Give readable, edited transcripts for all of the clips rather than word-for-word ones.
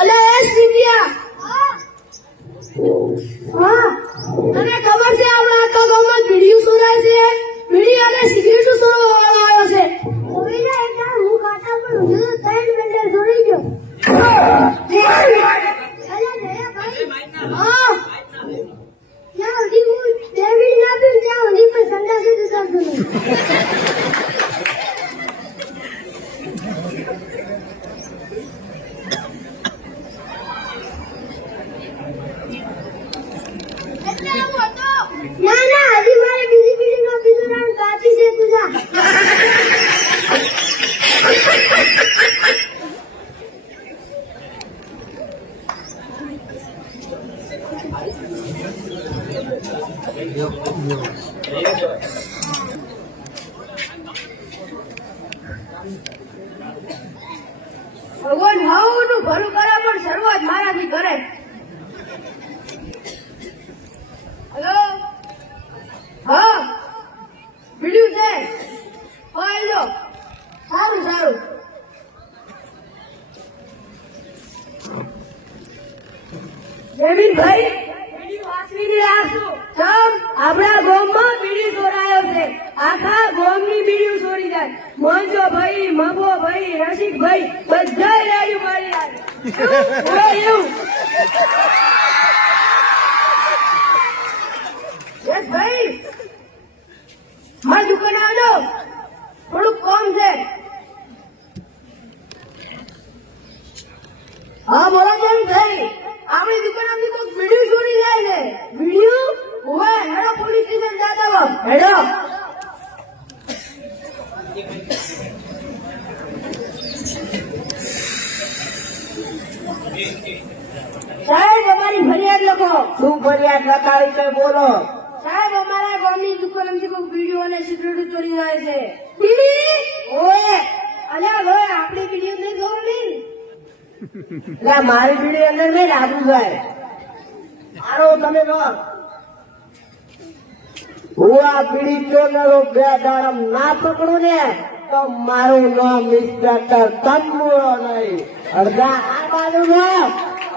અલે એ સિંધિયા, હા તને ખબર છે આપણા આખા ગામમાં બીડીયું સોરાય છે? બીડી અને સિગરેટ સોરવા વાળો આવ્યો છે. ઓઈલા એકવાર હું ખાતા પર હું 3 મિનિટે સોરી ગયો. અલે દયા ભાઈ, હા ત્યાં સુધી હું 2 મિનિટ ના પીઉં ત્યાં સુધી પર સંડાસ જ ઉતારતો નહીં. ના ના હજી મારે બીજી બીજી નો પીધું બાકી છે તુજા. ભગવાન હાઉનું ભલું કરે પણ શરૂઆત મારાથી કરે. હેલો, હા બીડ્યું છે, આવજો. સારું સારું. જમીનભાઈ બીડીયું વાસવીને રાખશું. ચમ આપણા ગામમાં બીડી ચોરાયો છે. આખા ગામની બીડીયું ચોરી જાય. મોંજો ભાઈ, મગો ભાઈ, રસિક ભાઈ બધા રેડી મારી આવે. એવું ભાઈ મારી દુકાને આવજો, થોડુંક કામ છે. હા બોલો ભાઈ, આપણી દુકાનમાંથી કોઈ બીડીયું ચોરી જાય છે. બીડીયું ઓય હેડો પોલીસ સ્ટેશન જાતા હેડો. સાહેબ અમારી ફરિયાદ લખો. શું ફરિયાદ લખાવી છે બોલો? સાહેબ અમારા ગામની દુકાનમાંથી કોઈ બીડીઓ અને સિગરેટ ચોરી જાય છે. બીડી ઓય અલ્યા ભાઈ આપણી બીડીઓ નહીં ચોરી. એટલે મારી બીડી અંદર નહીં લાગુ ભાઈ. મારો તમે કહો હું આ બીડી ચોરનો બે દાડમ ના પકડું ને તો મારું નામ ઇન્સ્પેક્ટર તંબુરો નહીં. અડધા આ બાજુ નો,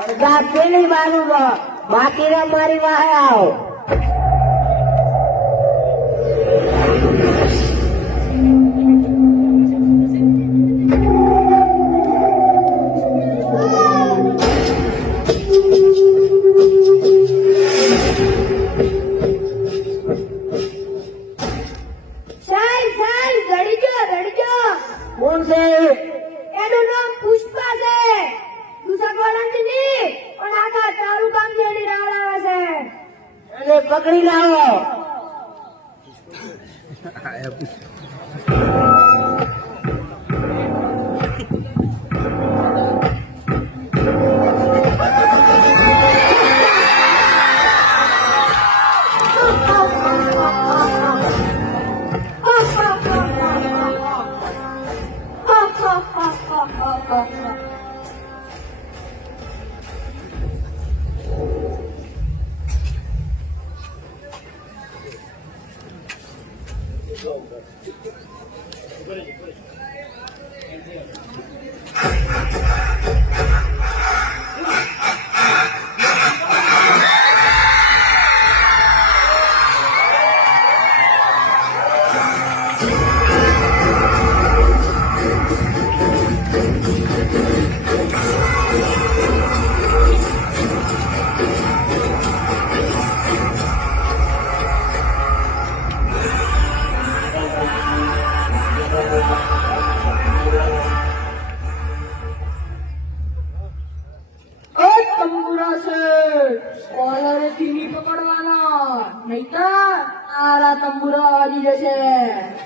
અડધા પેલી બાજુ નો, બાકી મારી વાહે આવો. કોણ છે? એનું નામ પુષ્પા છે. દુસકવાળાથી નહીં પણ આખા તાલુકામાં જેડી રાવડાવે છે. એને પકડી લાવો.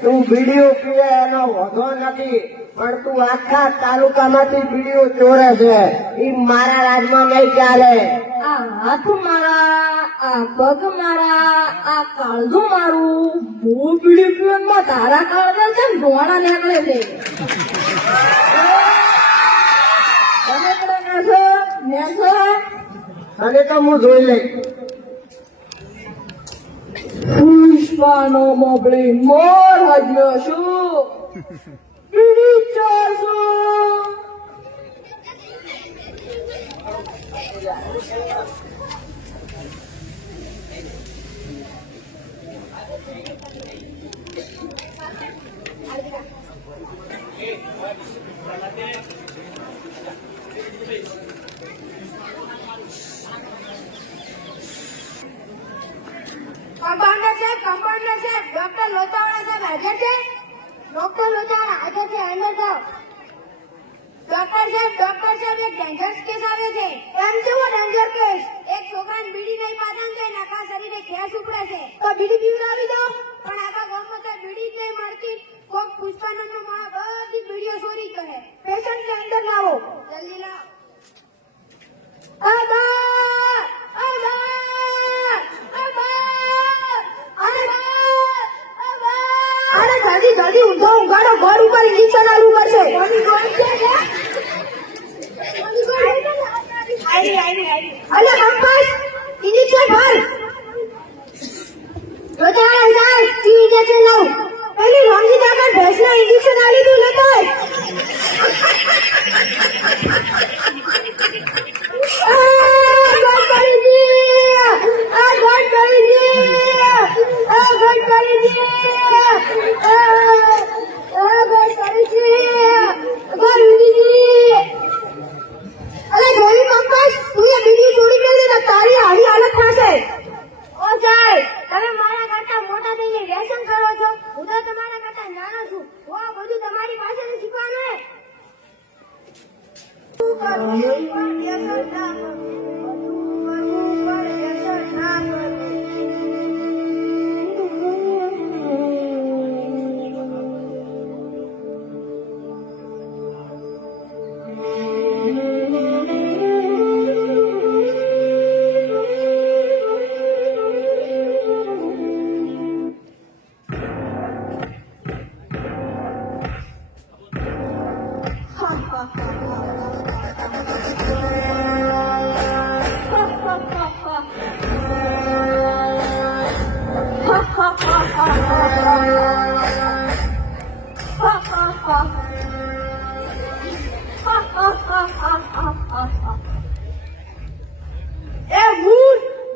તું બીડીઓ પીએ એનો વધો નથી, પણ તું આખા તાલુકામાંથી બીડીઓ ચોરે છે. એ મારા રાજમાં નહીં ચાલે. આ હાથ મારા, આ પગ મારા, આ કાળજું મારું. હું બીડી પીવામાં તારા કાળજા છે ધોળા નીકળે છે. તમે પણ નેસો અને તો હું જોઈ લઈશ. પુષ્પાનો મોબળી મોર હજ્યો છું. બીડી ચોરશું. કમ્પાઉન્ડર સાહેબ, ડોક્ટર લોચાવાળા સાહેબ હાજર છે? ડોક્ટર લોચાવાળા હાજર છે, અંદર જાઓ. ડોક્ટર સાહેબ એક ડેન્જરસ કેસ આવે છે. એમ કેવો ડેન્જર કેસ? એક છોકરાને બીડી નહીં પાડે તો એના આખા શરીરે ખેસ ઉપડે છે. તો બીડી પીવડાવી દો. પણ આખા ગામમાં તો બીડી જ નહીં મળતી. કોક પુષ્પાનંદનો માણસ બધી બીડીઓ ચોરી કરે. પેશન્ટને અંદર લાવો. જલ્દી લાવો. જલ્દી ઊંધો ઉગાડો. ઘર ઉપર ઇન્જેક્શન આલવું પડશે. અલે કંપાસ ઇન્જેક્શન ભર. રોજાના સાહેબ ઇન્જેક્શન લાવ. પેલી રમજી કાકા ભેંસના ઇન્જેક્શન આલી તું લેતો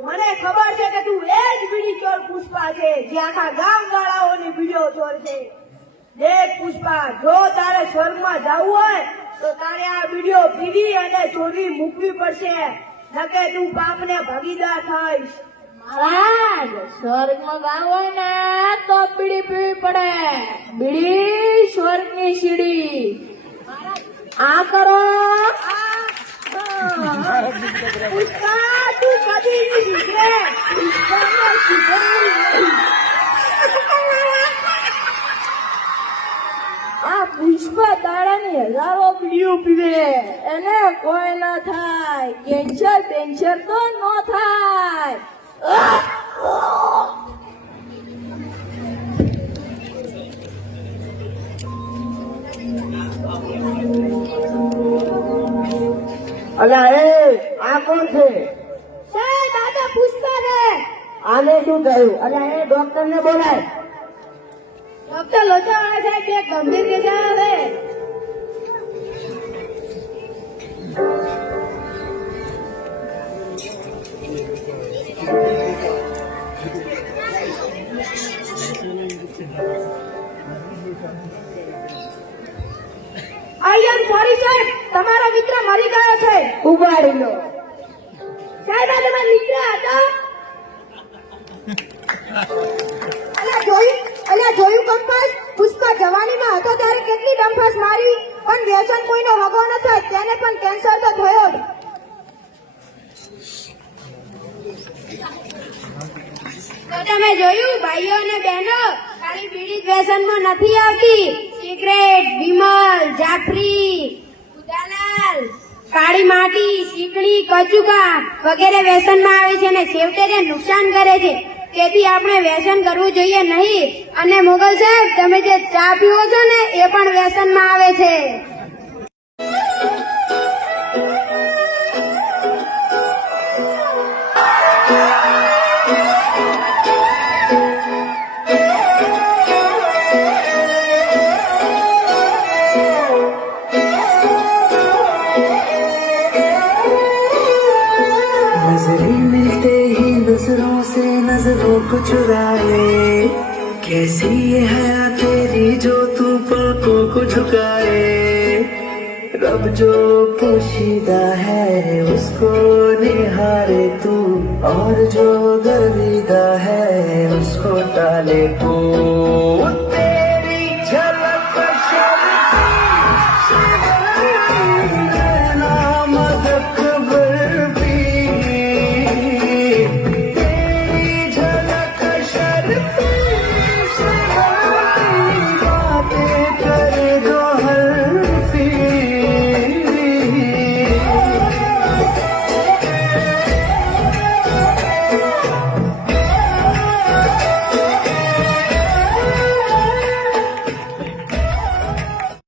મને ખબર છે કે તું એ જ બીડી ચોર પુષ્પા છે જે આખા ગામ વાળાઓની બીડીઓ ચોર છે. દેખ પુષ્પા, જો તારે સ્વર્ગમાં જવું હોય તો તારે આ બીડીઓ પીવી અને ચોરી મૂકવી પડશે, નકે તું પાપને ભાગીદાર થઈશ. મહારાજ, સ્વર્ગમાં ગાવું હોય ને તો બીડી પીવી પડે. બીડી સ્વર્ગની સીડી. આ કરો. પુષ્પા, તું કદી નહીં સુધરે. પુષ્પાને સુધરવું નહીં. આ પુષ્પા દાડાની હજારો બીડીઓ પીવે, એને કોઈ ના થાય. કેન્સર બેન્સર તો ન થાય. અલા એ આ કોણ છે? સાહેબ, આ તો પુષ્પા છે. આને શું થયું? અલા એ ડોક્ટર ને બોલાય. ડોક્ટર લોચાવાળા સાહેબ એક ગંભીર કેસ આવે. આઈ એમ સોરી સાહેબ, તમારો મિત્ર મરી ગયો છે. ઉગાડી લો. સાહેબ, આ તમારો મિત્ર હતો. જોયું કંપાસ? પુષ્પા જવાનીમાં હતો ત્યારે કેટલી ડંફાસ મારી, પણ વ્યસન કોઈનો વગો ન થાય તેને પણ કેન્સર તો થયો જ. તો તમે જોયું ભાઈઓ અને બહેનો, ખાલી બીડી જ વ્યસનમાં નથી આવતી. સિગરેટ, વિમલ, જાફરી, ઉદાલાલ, કાળી માટી, શીકડી, કચુકા વગેરે વ્યસનમાં આવે છે અને છેવટે તે નુકસાન કરે છે. તેથી આપણે વ્યસન કરવું જોઈએ નહીં. અને મોગલ સાહેબ, તમે જે ચા પીવો છો ને એ પણ વ્યસનમાં આવે છે. नजरों को चुराए, कैसी ये हया तेरी जो तू पलकों को झुकाए। रब जो पोशीदा है उसको निहारे तू, और जो गर्विदा है उसको टाले तू।